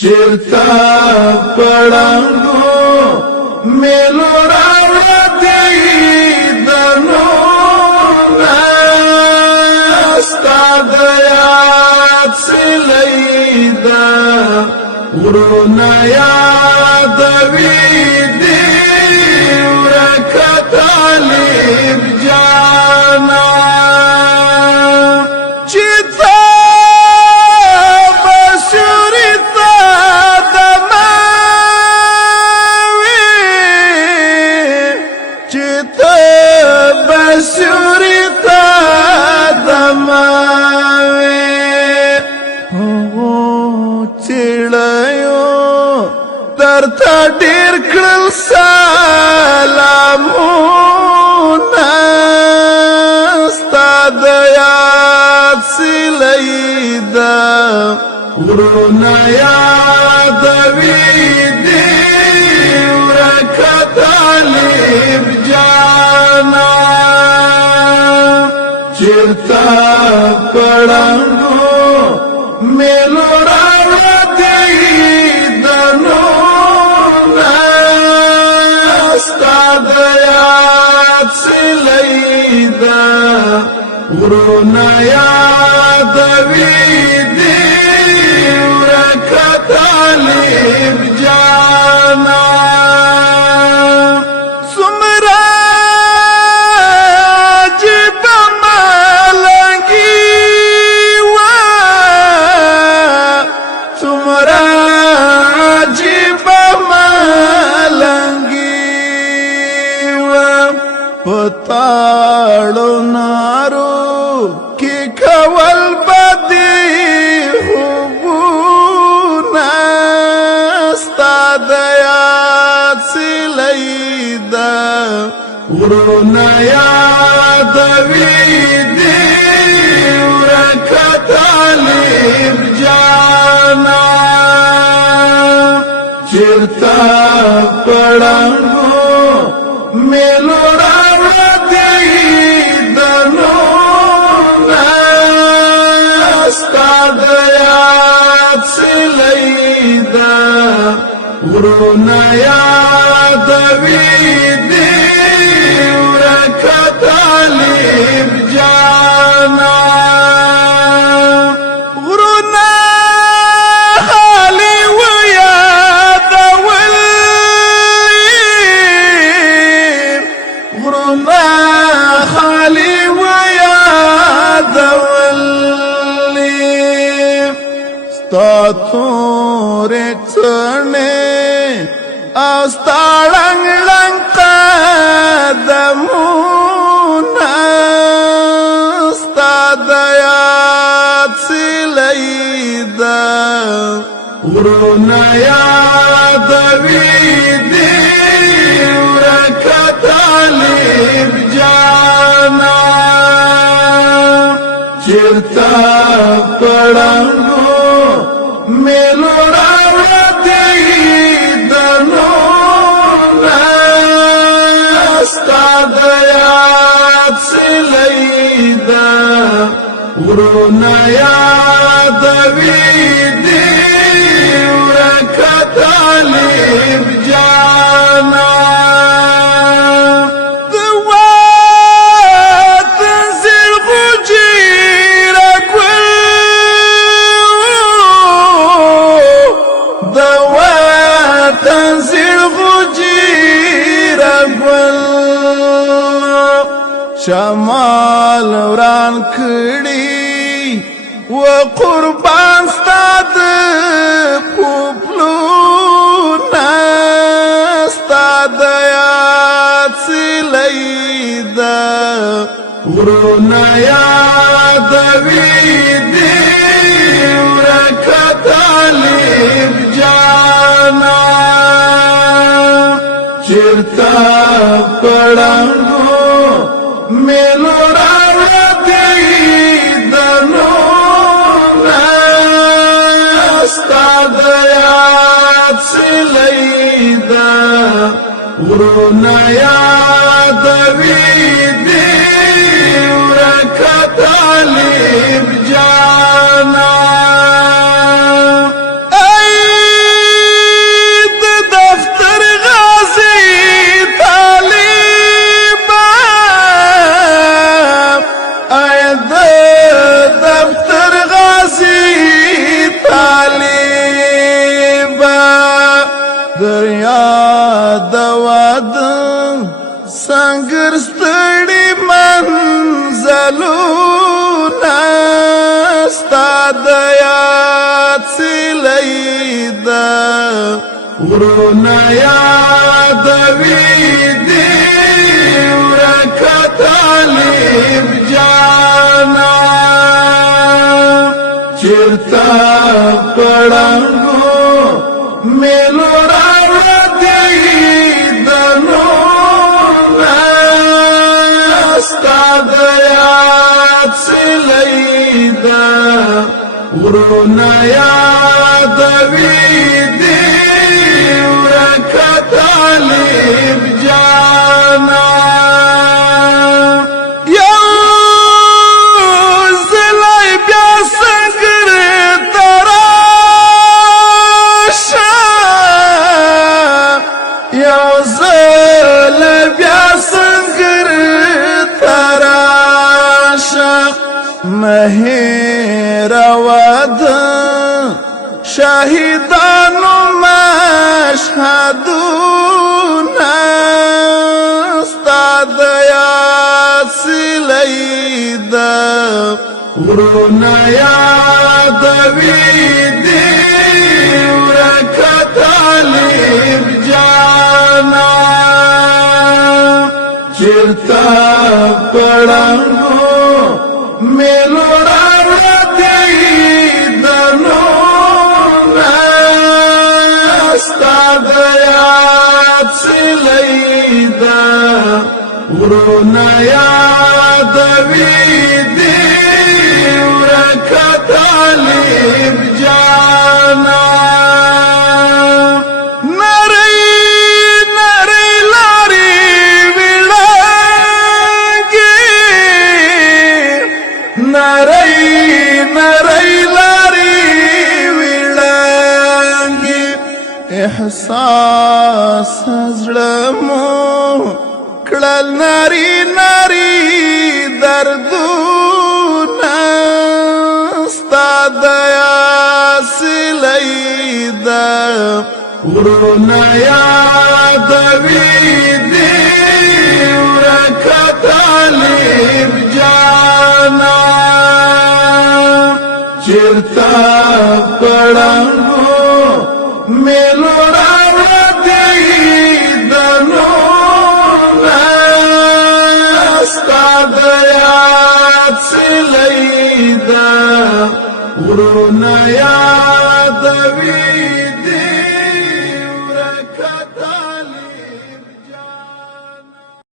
چرتا پڑنگو میلو راوڑا دیدنو استاد یاد سلیدا ورنا یاد ویدی ورکا طالب جانا چیتا بشوریتا دماوی چیتا بشوریتا دماوی چیڑیو درتا ډیر کړل سلامونه استاد یاد سلیدا ورنا یاد ویدی ورکا طالب جانا چرتا پڑنگو میلو راوڑا دیدنو استاد یاد سلیدا ورنا یاد ویدی ورکا طالب جانا سمرا جب مالنگی و سمرا جب پتاړو نارو کې کول بدی خوبونه استاد یاد سلیدا ورنا یاد ویدی ورکا طالب جانا چرتا پڑنگو میلو استاد یاد سلیدا ورنا یاد ویدی ورکا طالب جانا ورنا خالی ویاد ولی ورنا خالی ویاد ستا تورې څڼې او ستا ړنګ ړنګ قدمونه ستا د یاد سلیدا ورنا یاد ویدی ورکا طالب جانا چرتا پڑنگو میلو راوڑا دیدنو استاد یاد سلیدا ورنا یاد ویدی ورکا طالب جانا شمال وران کړي و قربان ستاد خوبلونه ستاد یاد سلیدا ورنا یاد ویدی ورکا طالب جانا چرتا پڑنگو میلو راوڑا دیدنو استاد یاد سلیدا ورنا یاد ویدی ورکا طالب جانا ای دا ورنا یادوي دی ورکه طالب جانا چرتا پړنګو میلو راوړي دنونه استاد یاد سلیدا ورنا یادوي دی ورکه طالب جانا مهر ود شهیدانو مشهدونه استاد یاسلیدا ورنا یادوي دی ورکه طالب جانا چرتا پړنګو میلو راوړي دنونه استاد یاد سلیدا ورنا یادوي دی ورکه طالب جانا احساس زړمو کړل ناری ناری دردونه استاد یاسلیدا ورنا یادوي دی ورکه طالب جانا چرتا پړنګو میلو راوړي دنونه استاد یاد سلیدا ورنا یادوي